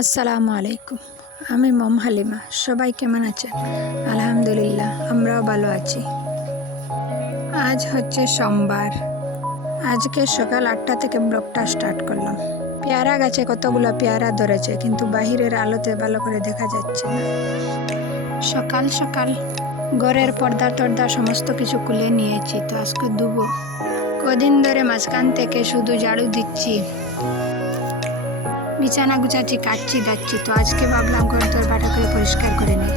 আসসালামু আলাইকুম। আমি মম হালিমা। সবাই কেমন আছেন? আলহামদুলিল্লাহ, আমরাও ভালো আছি। আজ হচ্ছে সোমবার। আজকে সকাল 8টা থেকে ব্লগটা স্টার্ট করলাম। পেয়ারা গাছে কতগুলো পেয়ারা ধরেছে, কিন্তু বাহিরের আলোতে ভালো করে দেখা যাচ্ছে না। সকাল সকাল ঘরের পর্দা টর্দা সমস্ত কিছু খুলে নিয়েছি, তো আজকে ধুবো। কদিন ধরে মাঝখান থেকে শুধু ঝাড়ু দিচ্ছি, বিছানা গুছাচ্ছি, কাটছি দাচ্ছি, তো আজকে ভাবলাম ঘর দর ভালো করে পরিষ্কার করে নিই।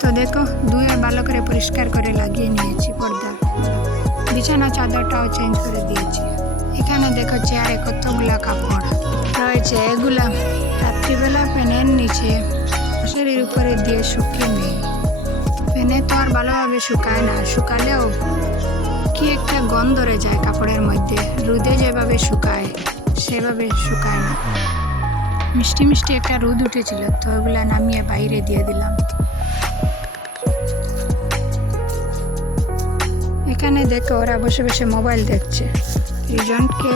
তো দেখো, ধুয়ে ভালো করে পরিষ্কার করে লাগিয়ে নিয়েছি পর্দা। বিছানা চাদরটাও চেঞ্জ করে দিয়েছি। এখানে দেখো চেয়ারে কতগুলা কাপড় রয়েছে, এগুলা রাত্রিবেলা ফ্যানের নিচে শরীর উপরে দিয়ে শুকিয়ে নেই। ফ্যানে তো আর ভালোভাবে শুকায় না, শুকালেও কি একটা গন্ধ ধরে যায় কাপড়ের মধ্যে। রোদে যেভাবে শুকায় সেভাবে শুকায় না। মিষ্টি মিষ্টি একটা রোদ উঠেছিল, তো ওগুলা নামিয়ে বাইরে দিয়ে দিলাম। এখানে দেখো ওরা বসে বসে মোবাইল দেখছে। রিজনকে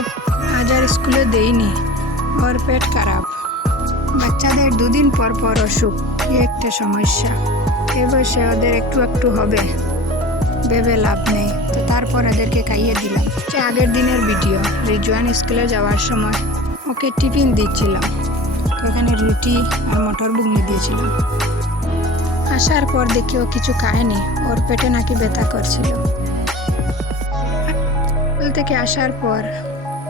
আজ আর স্কুলে দেইনি, ওর পেট খারাপ। বাচ্চাদের 2 দিন পর পর অসুখ, কি একটা সমস্যা। এ বসে ওদের একটু একটু হবে, ভেবে লাভ নেই। তো তারপর ওদেরকে খাইয়ে দিলাম। আগের দিনের ভিডিও, রিজওয়ান স্কুলে যাওয়ার সময় ওকে টিফিন দিচ্ছিলাম, তো এখানে রুটি আর মটর ঘুগনি দিয়েছিলাম। আসার পর দেখি ও কিছু খায়নি, ওর পেটে নাকি ব্যথা করছিল। স্কুল থেকে আসার পর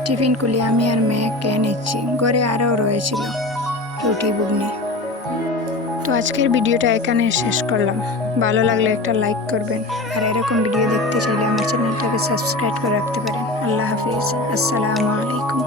টিফিন খুলে আমি আর মেয়ে খেয়ে নিচ্ছি। ঘরে আরও রয়েছিল রুটি ঘুগনি। তো আজকের ভিডিওটা এখানে শেষ করলাম। ভালো লাগলে একটা লাইক করবেন, আর এরকম ভিডিও দেখতে চাইলে আমার চ্যানেলটাকে সাবস্ক্রাইব করে রাখতে পারেন। আল্লাহ হাফিজ, আসসালামু আলাইকুম।